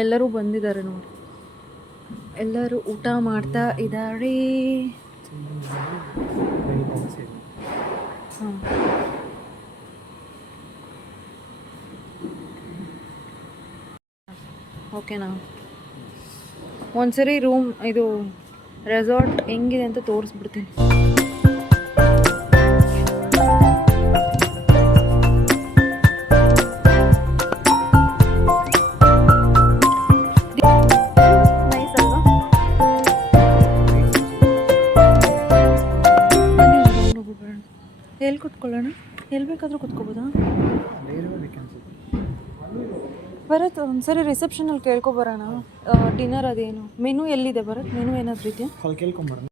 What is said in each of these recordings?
ಎಲ್ಲರೂ ಬಂದಿದ್ದಾರೆ ನೋಡಿ, ಎಲ್ಲರೂ ಊಟ ಮಾಡ್ತಾ ಇದ್ದಾರೆ. ಹಾಂ, ಓಕೆನಾ? ಒಂದ್ಸರಿ ರೂಮ್ ಇದು ರೆಸಾರ್ಟ್ ಹೆಂಗಿದೆ ಅಂತ ತೋರಿಸ್ಬಿಡ್ತೀನಿ. ನೈಸ್ ಅಲ್ವಾ? ಎಲ್ಲಿ ಕುತ್ಕೊಳ್ಳೋಣ? ಎಲ್ಲಿ ಬೇಕಾದರೂ ಕುತ್ಕೋಬೋದಾ? ಭರತ್ ಒಂದ್ಸರಿ ರಿಸೆಪ್ಷನಲ್ಲಿ ಕೇಳ್ಕೊಬರೋಣ, ಡಿನ್ನರ್ ಅದೇನು ಮೆನು ಎಲ್ಲಿದೆ ಭರತ್? ಮೆನು ಏನಾದರೂ ಇದೆಯಾ? ಕೇಳ್ಕೊಂಬರೋಣ.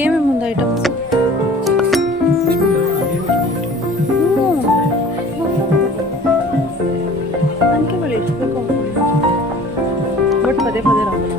ఏమేమి ఉంది ఐటమ్స్? ನನಗೆ ಬಳಿ ಎಷ್ಟು ಬೇಕು ಅನ್ಕೊಂಡು, ಬಟ್ ಪದೇ ಪದೇ ರಾಗಲ್ಲ.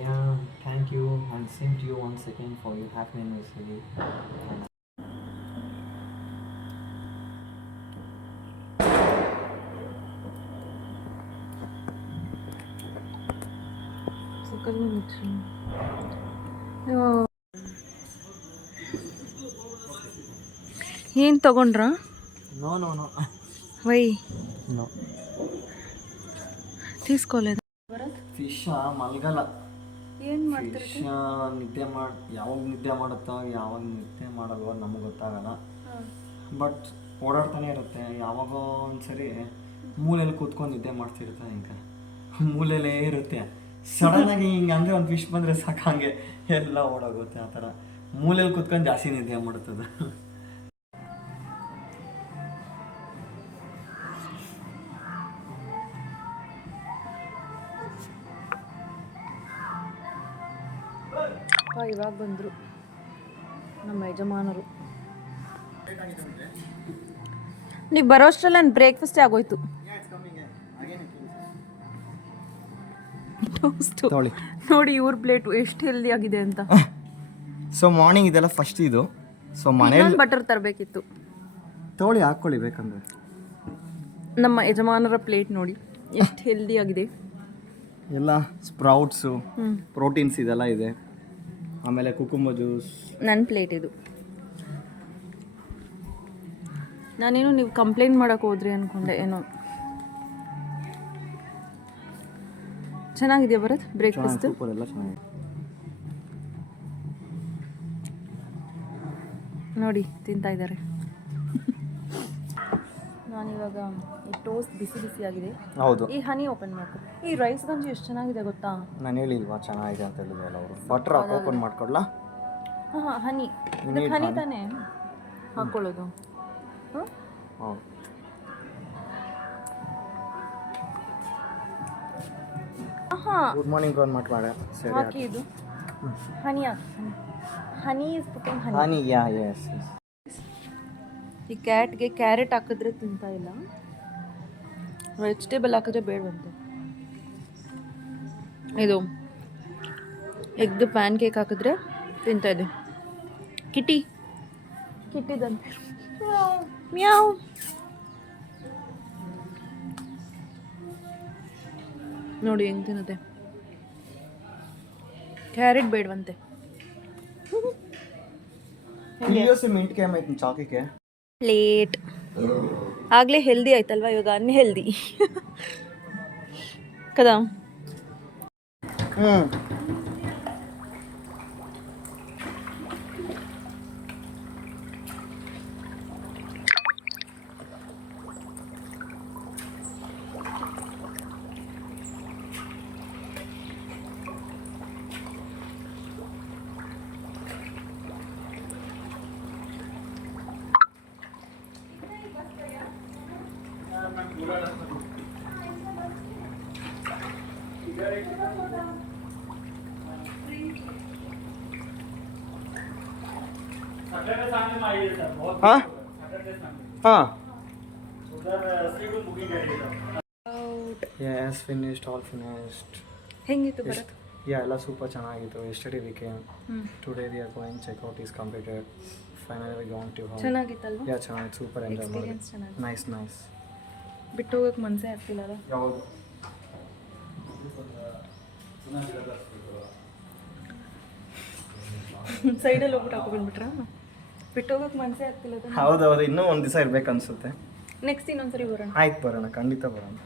Yeah, thank you, and same to you once again for your happy anniversary. ಏನು ತಗೊಂಡ್ರಾ? No, no, no. Why No. తీసుకోలేదు. ಫಿಶ್ ಮಲ್ಗಲ್ಲ. ಏನು ಮಾಡ್ತಾರೆ? ಫಿಶ್ ಯಾವಾಗ ನಿದ್ದೆ ಮಾಡುತ್ತೋ ಯಾವಾಗ ನಿದ್ದೆ ಮಾಡಲ್ವೋ ನಮಗೆ ಗೊತ್ತಾಗಲ್ಲ. ಬಟ್ ಓಡಾಡ್ತಾನೆ ಇರುತ್ತೆ. ಯಾವಾಗೋ ಒಂದ್ಸರಿ ಮೂಲೆಯಲ್ಲಿ ಕೂತ್ಕೊಂಡು ನಿದ್ದೆ ಮಾಡ್ತಿರ್ತಾನೆ. ಹಿಂಗೆ ಮೂಲೆಯಲ್ಲೇ ಇರುತ್ತೆ. ಸಡನ್ನಾಗಿ ಹಿಂಗೆ ಅಂದರೆ ಒಂದು ಫಿಶ್ ಬಂದರೆ ಸಾಕು, ಹಂಗೆ ಎಲ್ಲ ಓಡೋಗುತ್ತೆ. ಆ ಥರ ಮೂಲೆಯಲ್ಲಿ ಕೂತ್ಕೊಂಡು ಜಾಸ್ತಿ ನಿದ್ದೆ ಮಾಡುತ್ತದೆ. ಇವಾಗ ಬಂದರು ನಮ್ಮ ಯಜಮಾನರು. ನೀವು ಬರೋಷ್ಟರಲ್ಲಿ ನನ್ನ ಬ್ರೇಕ್ಫಾಸ್ಟೇ ಆಗೋಯ್ತು. ಟೋಸ್ಟು ತೊಗೊಳ್ಳಿ. ನೋಡಿ ಇವ್ರ ಪ್ಲೇಟು ಎಷ್ಟು ಹೆಲ್ದಿ ಆಗಿದೆ ಅಂತ. ಸೊ ಮಾರ್ನಿಂಗ್ ಇದೆಲ್ಲ ಫಸ್ಟ್ ಇದು. ಸೊ ಮನೇಲಿ ಬಟರ್ ತರಬೇಕಿತ್ತು. ತೊಗೊಳ್ಳಿ, ಹಾಕ್ಕೊಳ್ಳಿ ಬೇಕಂದ್ರೆ. ನಮ್ಮ ಯಜಮಾನರ ಪ್ಲೇಟ್ ನೋಡಿ ಎಷ್ಟು ಹೆಲ್ದಿ ಆಗಿದೆ. ಎಲ್ಲ ಸ್ಪ್ರೌಟ್ಸು, ಪ್ರೋಟೀನ್ಸ್ ಇದೆಲ್ಲ ಇದೆ. ಆಮೇಲೆ ಕುಕುಂಬ ಜ್ಯೂಸ್. ನನ್ನ ಪ್ಲೇಟ್ ಇದು. ನಾನೇನು ನೀವು ಕಂಪ್ಲೇಂಟ್ ಮಾಡೋಕೆ ಹೋದ್ರಿ ಅಂದ್ಕೊಂಡೆ ಏನೋ. ಚೆನ್ನಾಗಿದೆಯಾ ಭರತ್ ಬ್ರೇಕ್ಫಾಸ್ಟ್? ಸೂಪರ್, ಎಲ್ಲ ಚೆನ್ನಾಗಿದೆ. ನೋಡಿ ತಿಂತಾ ಇದ್ದಾರೆ. ನಾನಿವಾಗ ಈ ಟೋಸ್ಟ್ ಬಿಸಿ ಬಿಸಿ ಆಗಿದೆ. ಹೌದು. ಈ ಹನಿ ಓಪನ್ ಮಾಡ್ಕೊ. ಈ ರೈಸ್ ಗಂಜಿ ಎಷ್ಟು ಚೆನ್ನಾಗಿದೆ ಗೊತ್ತಾ? ನಾನು ಹೇಳಿಲ್ವಾ ಚೆನ್ನಾಗಿದೆ ಅಂತ ಹೇಳಿದ್ವಲ್ಲ ಅವರು. ಬಟ್ರ್ ಓಪನ್ ಮಾಡ್ಕೊಡ್ಲಾ? ಹಾಂ ಹನಿ. ಇದಕ್ಕೆ ಹನಿ ತಾನೇ ಹಾಕ್ಕೊಳ್ಳೋದು? ಹೌದು. ಹಾಂ ಗುಡ್ ಮಾರ್ನಿಂಗ್ ಫೋನ್ ಮಾಡ್ಬೇಡ. ಸರಿ ಹಾಕಿ ಇದು ಹನಿ ಹಾಕಿ. Honey is putting honey. Honey, ya, yes. ಈ ಕ್ಯಾಟ್ಗೆ ಕ್ಯಾರೆಟ್ ಹಾಕಿದ್ರೆ ತಿಂತಾ ಇಲ್ಲ, ವೆಜಿಟೇಬಲ್ ಹಾಕಿದ್ರೆ ಬೇಡವಂತೆ. ಇದು ಎಗ್ದು ಪ್ಯಾನ್ ಕೇಕ್ ಹಾಕಿದ್ರೆ ತಿಂತಾ ಇದೆ. ಕಿಟ್ಟಿದಂತೆ ಮ್ಯಾವ್. ನೋಡಿ ಹೆಂಗೆ ತಿನ್ನುತ್ತೆ. ಕ್ಯಾರೆಟ್ ಬೇಡವಂತೆ. ಮಿಂಟ್ ಕ್ಯಾಮ್ ಐತಿ ಚಾಕಿಗೆ. ಪ್ಲೇಟ್ ಆಗಲೇ ಹೆಲ್ದಿ ಆಯ್ತಲ್ವಾ, ಇವಾಗ ಅನ್ಹೆಲ್ದಿ ಕದಾ. ಹಾಂ ಹಾಂ. Yes, finished, all finished. ಹೆಂಗಿತ್ತು ಬರತ್? ಯಾ, ಎಲ್ಲ ಸೂಪರ್ ಚೆನ್ನಾಗಿತ್ತು. Yesterday we came, today we are going, checkout is completed, finally we going to home. ಚೆನ್ನಾಗಿತ್ತಲ್ವಾ? ಯಾ ಚೆನ್ನಾಗಿತ್ತು, ಸೂಪರ್ ಎಂಜಾಯ್ ಮಾಡಿ. ಎಕ್ಸ್ಪೀರಿಯನ್ಸ್ ಚೆನ್ನಾಗಿ. ನೈಸ್. ಬಿಟ್ಟು ಹೋಗಕ್ಕೆ ಮನಸ್ಸೇ ಆಗ್ತಿಲ್ಲ ಅಲ್ಲ. ಯಾವುದು? ಸೈಡಲ್ಲಿ ಹೋಗ್ಬಿಟ್ಟು ಹಾಕೊಂಡ್ಬಿಟ್ರ? ಬಿಟ್ಟು ಹೋಗಕ್ಕೆ ಮನಸ್ಸೇ ಆಗ್ತಿಲ್ಲ. ಹೌದೌದು, ಇನ್ನೂ ಒಂದು ದಿವಸ ಇರ್ಬೇಕು ಅನ್ಸುತ್ತೆ. ನೆಕ್ಸ್ಟ್ ಇನ್ನೊಂದ್ಸರಿ ಬರೋಣ. ಆಯ್ತು, ಬರೋಣ, ಖಂಡಿತ ಬರೋಣ.